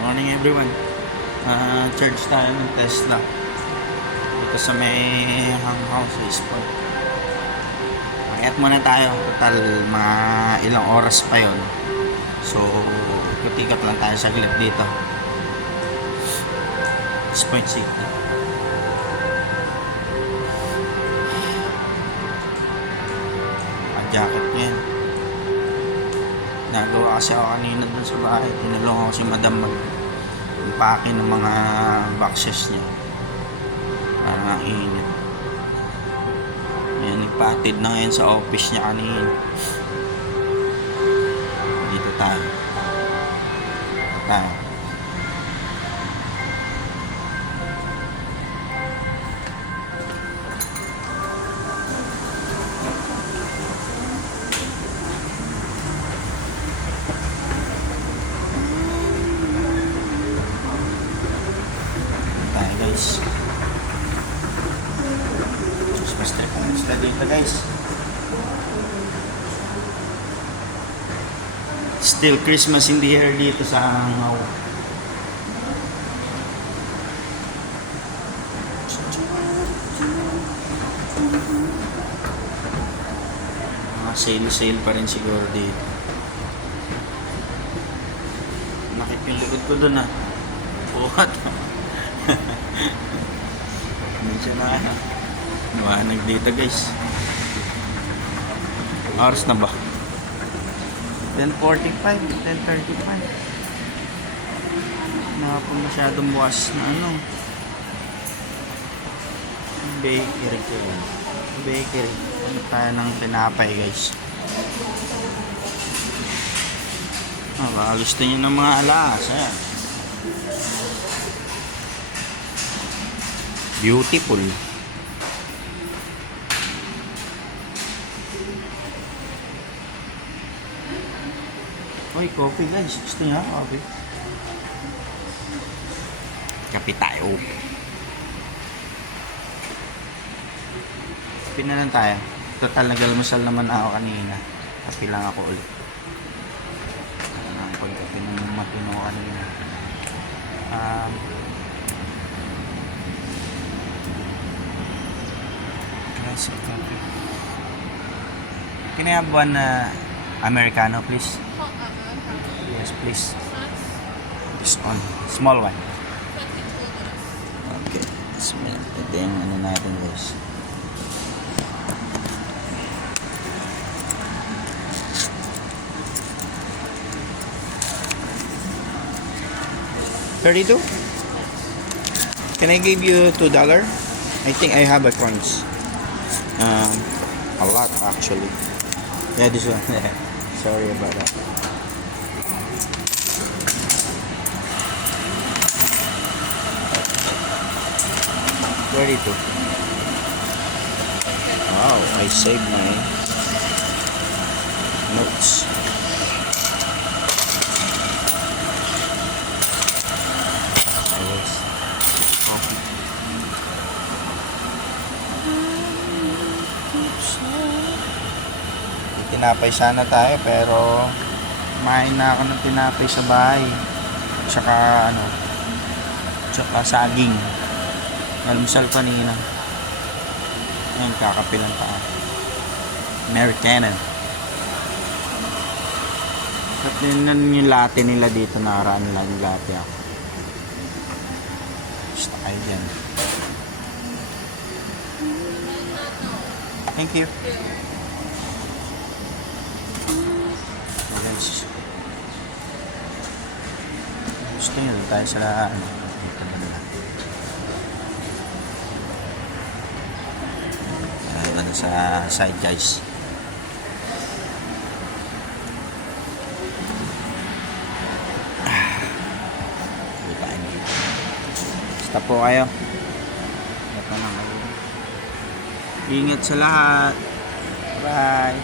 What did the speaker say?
Morning everyone. Charge tayo ng Tesla. Dito sa may Hanghouse Sport. Mayat muna tayo. Total mga ilang oras pa yon. So, katikat lang tayo saglit dito. Sport City. Jacket niya. Nagawa kasi ako kanina dun sa bahay. Tinulungan ko si madam mag-impake ng mga boxes niya. Para nga init. Yan, nagpatid na ngayon sa office niya kanina. Dito tayo. Dito tayo. Guys, Christmas tree kung gusto dito guys. Still Christmas in the air dito sa Hangaw. Mga sale pa rin siguro dito. Nakit yung likod ko dun Buhat. Hindi siya na nawanag dito guys. Oras na ba? 10:45, 10:35. Nakapon masyadong bukas na bakery ko yan. Bakery. Ano tayo ng tinapay guys. Baka gusto nyo ng mga alas. Ayan. Beautiful. Oy, coffee guys. Gusto niya coffee? Kape tayo. Kape na lang tayo. Total, nag-almusal naman ako kanina. Kape lang ako ulit. Pagkape ng matino kanina. Can I have one Americano, please? Yes, please. This one, small one. Okay, small. Ito yung ano natin, guys. $32? Can I give you $2? I think I have a coins. A lot actually. Yeah, this one. Sorry about that. $32. Wow, I saved my notes. Tinapay sana tayo pero kumain na ako ng tinapay sa bahay. Tsaka tsaka saging. Almusal kanina. Ayun, kakapilan pa ako. Americano. At yun yung latte nila dito, nakaraan lang yung latte ako. Basta kayo dyan. Thank you. Gusto nyo tayo sa dito na lang. Sa side guys. Stop po kayo. Ingat sa lahat. Bye.